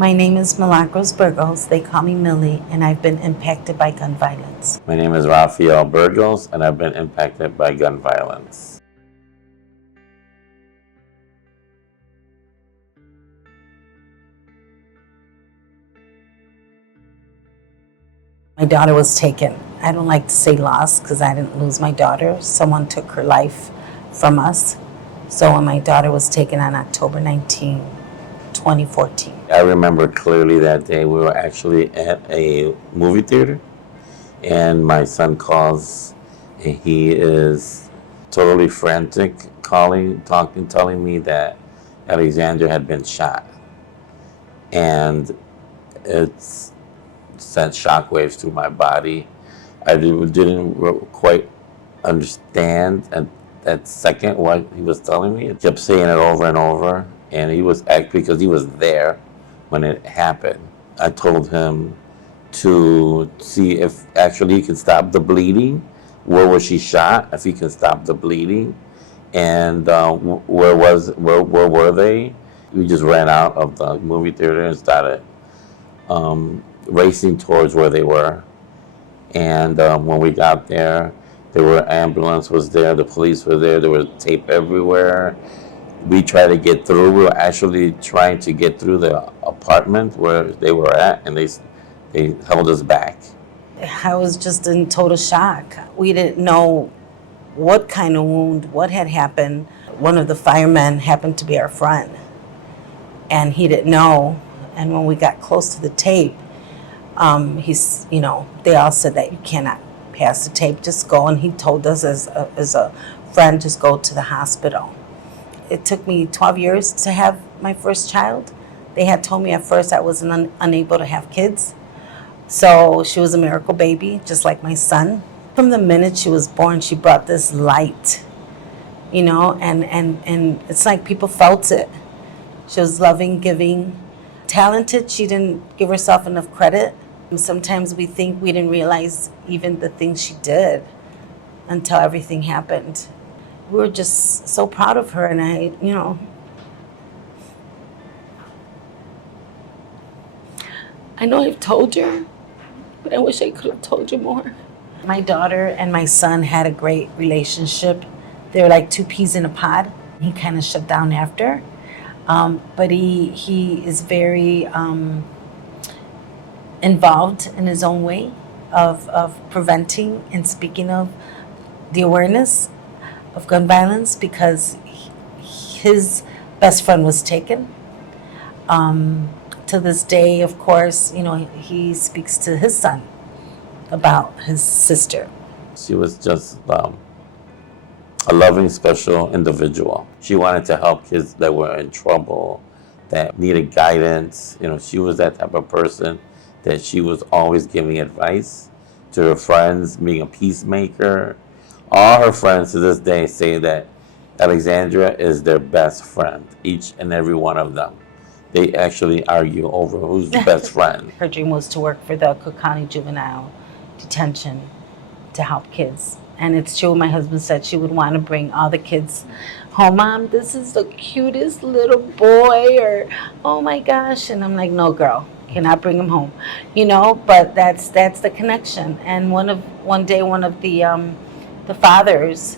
My name is Milagros Burgos. They call me Millie, and I've been impacted by gun violence. My name is Rafael Burgos, and I've been impacted by gun violence. My daughter was taken. I don't like to say lost because I didn't lose my daughter. Someone took her life from us. So when my daughter was taken on October 19, 2014. I remember clearly that day we were actually at a movie theater, and my son calls, and he is totally frantic, calling, talking, telling me that Alexandria had been shot. And it's sent shockwaves through my body. I didn't quite understand at that second what he was telling me. He kept saying it over and over, and he was because he was there when it happened. I told him to see if actually he could stop the bleeding. Where was she shot? If he could stop the bleeding, and where were they? We just ran out of the movie theater and started racing towards where they were. And when we got there, ambulance was there, the police were there was tape everywhere. We tried to get through. We were actually trying to get through the apartment where they were at, and they held us back. I was just in total shock. We didn't know what kind of wound, what had happened. One of the firemen happened to be our friend, and he didn't know. And when we got close to the tape, they all said that you cannot pass the tape, just go. And he told us as a friend, just go to the hospital. It took me 12 years to have my first child. They had told me at first I was unable to have kids. So she was a miracle baby, just like my son. From the minute she was born, she brought this light, and it's like people felt it. She was loving, giving, talented. She didn't give herself enough credit. Sometimes we think we didn't realize even the things she did until everything happened. We were just so proud of her, and I know I've told you, but I wish I could have told you more. My daughter and my son had a great relationship. They were like two peas in a pod. He kind of shut down after, but he is very involved in his own way of preventing and speaking of the awareness of gun violence, because his best friend was taken. To this day, of course, he speaks to his son about his sister. She was just a loving, special individual. She wanted to help kids that were in trouble, that needed guidance. She was that type of person that she was always giving advice to her friends, being a peacemaker. All her friends to this day say that Alexandria is their best friend, each and every one of them. They actually argue over who's the best friend. Her dream was to work for the Cook County Juvenile Detention to help kids. And it's true, my husband said she would want to bring all the kids home. Mom, this is the cutest little boy, or oh my gosh. And I'm like, no, girl, cannot bring him home. But that's the connection. And one day one of the fathers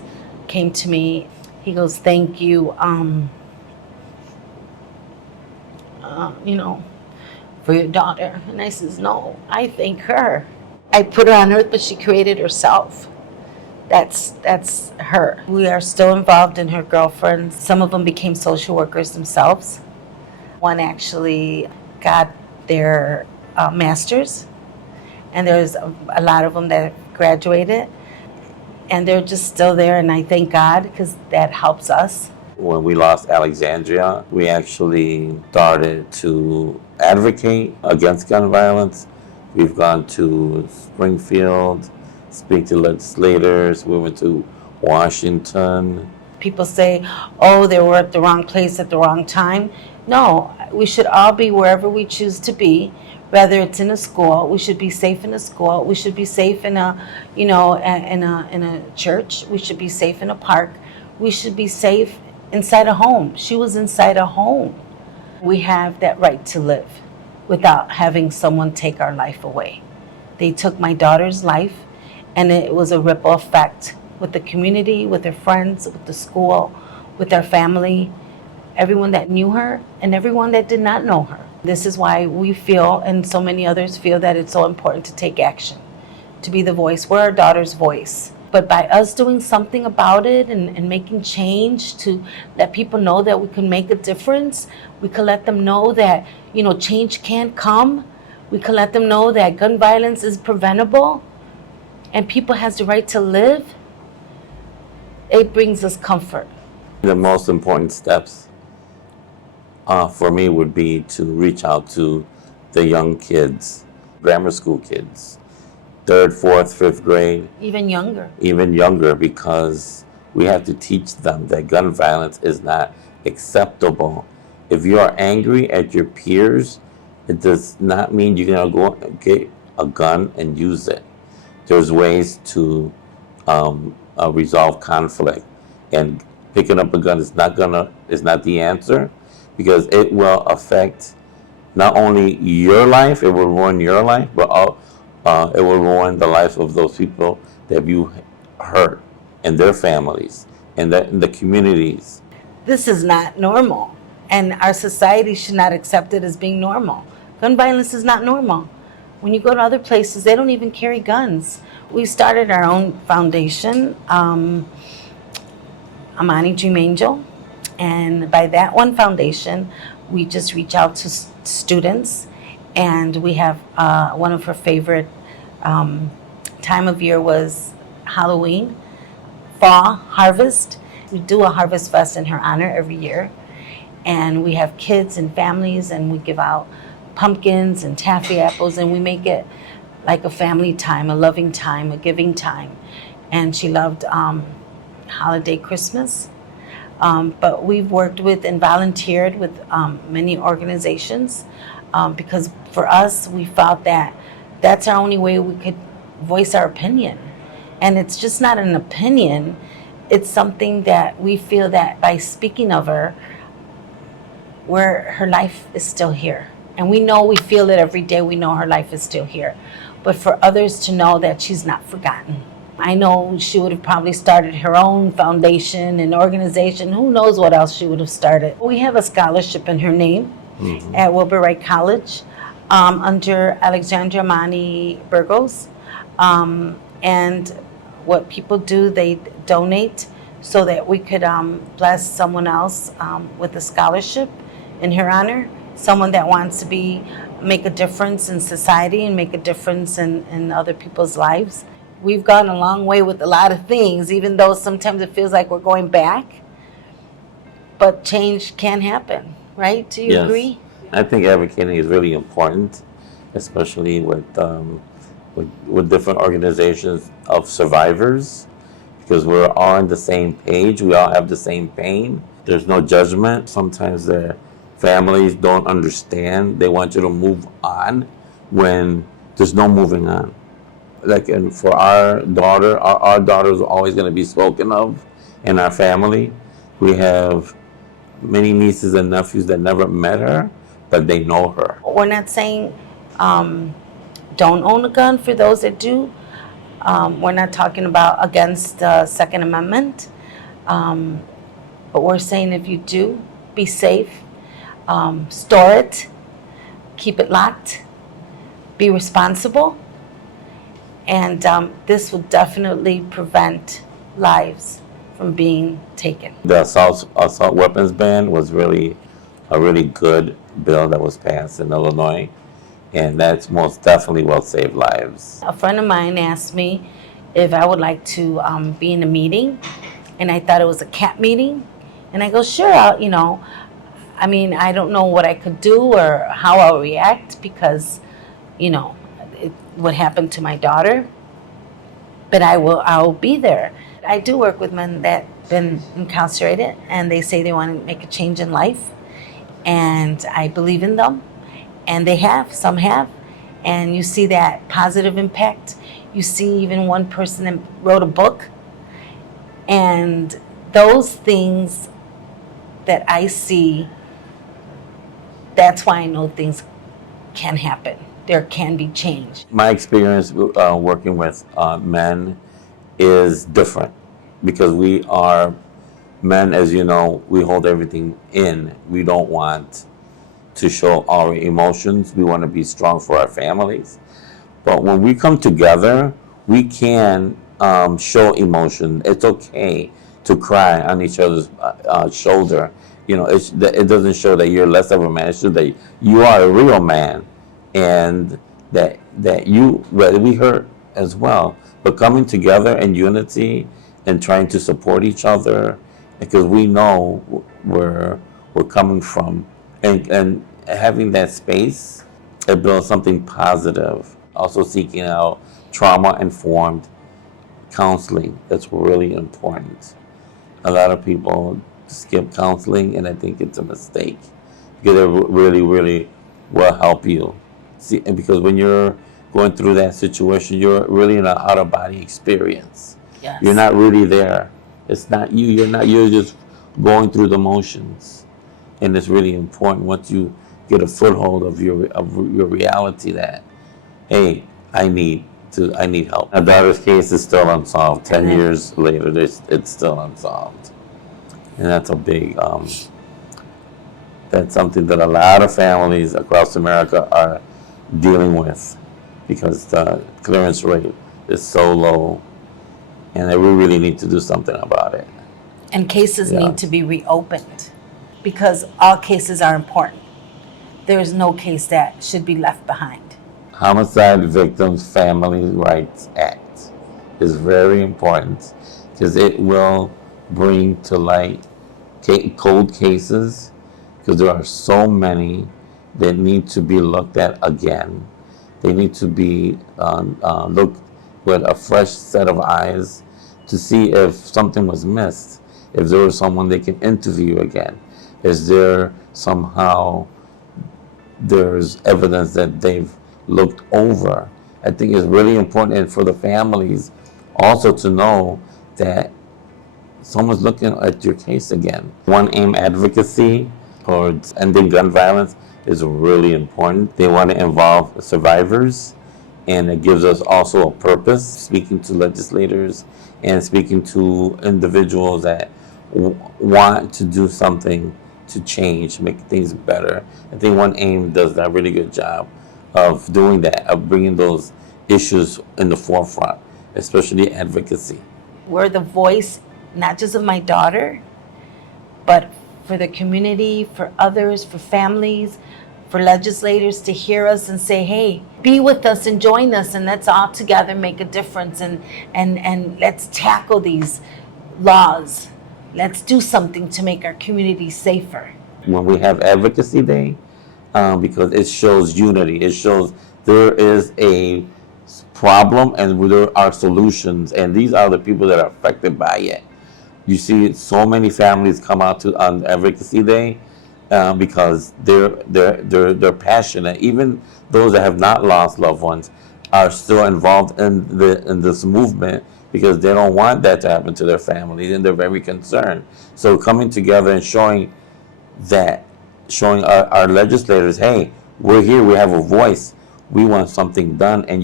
came to me. He goes, thank you, for your daughter. And I says, no, I thank her. I put her on earth, but she created herself. That's her. We are still involved in her girlfriends. Some of them became social workers themselves. One actually got their master's, and there's a lot of them that graduated, and they're just still there, and I thank God, because that helps us. When we lost Alexandria, we actually started to advocate against gun violence. We've gone to Springfield, speak to legislators. We went to Washington. People say, oh, they were at the wrong place at the wrong time. No, we should all be wherever we choose to be, whether it's in a school. We should be safe in a school. We should be safe in a church. We should be safe in a park. We should be safe inside a home. She was inside a home. We have that right to live. without having someone take our life away. They took my daughter's life, and it was a ripple effect with the community, with her friends, with the school, with our family, everyone that knew her and everyone that did not know her. This is why we feel, and so many others feel, that it's so important to take action, to be the voice. We're our daughter's voice. But by us doing something about it and making change to let people know that we can make a difference, we can let them know that, change can come. We can let them know that gun violence is preventable and people has the right to live. It brings us comfort. The most important steps for me would be to reach out to the young kids, grammar school kids, 3rd, 4th, 5th grade. Even younger. Even younger, because we have to teach them that gun violence is not acceptable. If you are angry at your peers, it does not mean you're going to go get a gun and use it. There's ways to resolve conflict, and picking up a gun is not the answer, because it will affect not only your life, it will ruin your life, but it will ruin the lives of those people that you hurt, and their families, and the communities. This is not normal, and our society should not accept it as being normal. Gun violence is not normal. When you go to other places, they don't even carry guns. We started our own foundation, Imani Dream Angel, and by that one foundation, we just reach out to students, and we have one of her favorite time of year was Halloween, fall, harvest. We do a harvest fest in her honor every year, and we have kids and families, and we give out pumpkins and taffy apples, and we make it like a family time, a loving time, a giving time. And she loved holiday Christmas. But we've worked with and volunteered with many organizations because for us, we felt that that's our only way we could voice our opinion. And it's just not an opinion. It's something that we feel that by speaking of her, her life is still here. And we feel it every day. We know her life is still here. But for others to know that she's not forgotten. I know she would have probably started her own foundation and organization. Who knows what else she would have started. We have a scholarship in her name at Wilbur Wright College under Alexandria Imani Burgos. And what people do, they donate so that we could bless someone else with a scholarship in her honor. Someone that wants to make a difference in society and make a difference in other people's lives. We've gone a long way with a lot of things, even though sometimes it feels like we're going back. But change can happen, right? Do you agree? I think advocating is really important, especially with different organizations of survivors, because we're all on the same page. We all have the same pain. There's no judgment. Sometimes their families don't understand. They want you to move on when there's no moving on. And for our daughter, our daughter is always going to be spoken of in our family. We have many nieces and nephews that never met her, but they know her. We're not saying don't own a gun for those that do. We're not talking about against the Second Amendment. But we're saying if you do, be safe. Store it. Keep it locked. Be responsible. And this will definitely prevent lives from being taken. The assault weapons ban was really a really good bill that was passed in Illinois, and that's most definitely will save lives. A friend of mine asked me if I would like to be in a meeting, and I thought it was a CAP meeting, and I go, sure, I don't know what I could do or how I'll react because, what happened to my daughter, but I'll be there. I do work with men that been incarcerated, and they say they want to make a change in life, and I believe in them, and some have, and you see that positive impact. You see even one person that wrote a book, and those things that I see, that's why I know things can happen. There can be change. My experience working with men is different because we are men, as you know, we hold everything in. We don't want to show our emotions. We want to be strong for our families. But when we come together, we can show emotion. It's okay to cry on each other's shoulder. You know, it doesn't show that you're less of a man. It shows that you are a real man, and that we hurt as well. But coming together in unity and trying to support each other, because we know where we're coming from, and having that space, it builds something positive. Also seeking out trauma-informed counseling. That's really important. A lot of people skip counseling, and I think it's a mistake because it really, really will help you. See, because when you're going through that situation, you're really in an out-of-body experience. Yes. You're not really there. It's not you. You're just going through the motions, and it's really important once you get a foothold of your reality that, hey, I need help. My daughter's case is still unsolved. 10 years later, it's still unsolved, and that's a big. That's something that a lot of families across America are dealing with because the clearance rate is so low, and we really need to do something about it. And cases need to be reopened because all cases are important. There is no case that should be left behind. Homicide Victims Family Rights Act is very important because it will bring to light cold cases, because there are so many that need to be looked at again. They need to be looked with a fresh set of eyes to see if something was missed, if there was someone they can interview again. Is there somehow there's evidence that they've looked over? I think it's really important for the families also to know that someone's looking at your case again. One Aim advocacy towards ending gun violence is really important. They want to involve survivors, and it gives us also a purpose, speaking to legislators and speaking to individuals that want to do something to change, make things better. I think One Aim does a really good job of doing that, of bringing those issues in the forefront, especially advocacy. We're the voice, not just of my daughter, but for the community, for others, for families, for legislators to hear us and say, hey, be with us and join us, and let's all together make a difference, and let's tackle these laws. Let's do something to make our community safer. When we have Advocacy Day, because it shows unity, it shows there is a problem and there are solutions, and these are the people that are affected by it. You see so many families come out on Advocacy Day because they're passionate. Even those that have not lost loved ones are still involved in this movement because they don't want that to happen to their families, and they're very concerned. So coming together and showing our legislators, hey, we're here, we have a voice, we want something done, and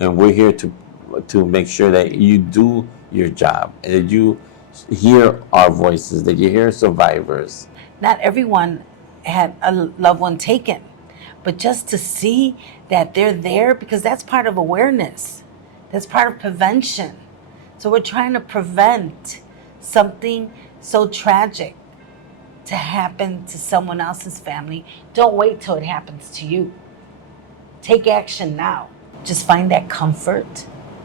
and we're here to make sure that you do your job, and that you hear our voices, that you hear survivors. Not everyone had a loved one taken, but just to see that they're there, because that's part of awareness. That's part of prevention. So we're trying to prevent something so tragic to happen to someone else's family. Don't wait till it happens to you. Take action now. Just find that comfort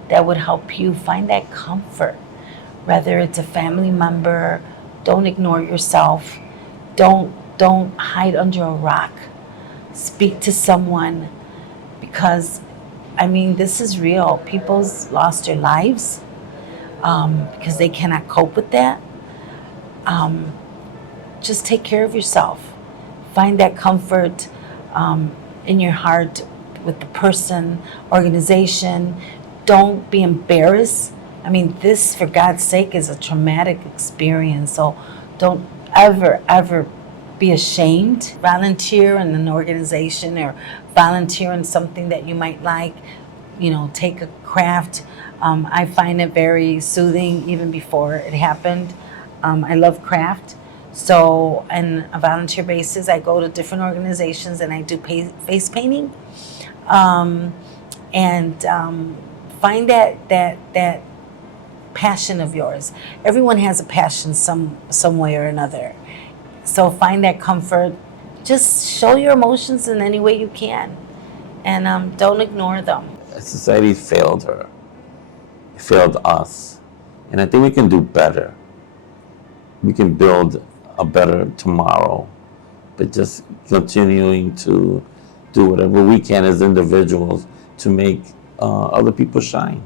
that would help you. Find that comfort. Whether it's a family member, don't ignore yourself. Don't hide under a rock. Speak to someone, because this is real. People's lost their lives because they cannot cope with that. Just take care of yourself. Find that comfort in your heart with the person, organization. Don't be embarrassed. This, for God's sake, is a traumatic experience. So don't ever be ashamed. Volunteer in an organization or volunteer in something that you might like. Take a craft. I find it very soothing even before it happened. I love craft. So on a volunteer basis, I go to different organizations and I do face painting. And find that passion of yours. Everyone has a passion some way or another. So find that comfort. Just show your emotions in any way you can, and don't ignore them. Society failed her. It failed us. And I think we can do better. We can build a better tomorrow, but just continuing to do whatever we can as individuals to make other people shine.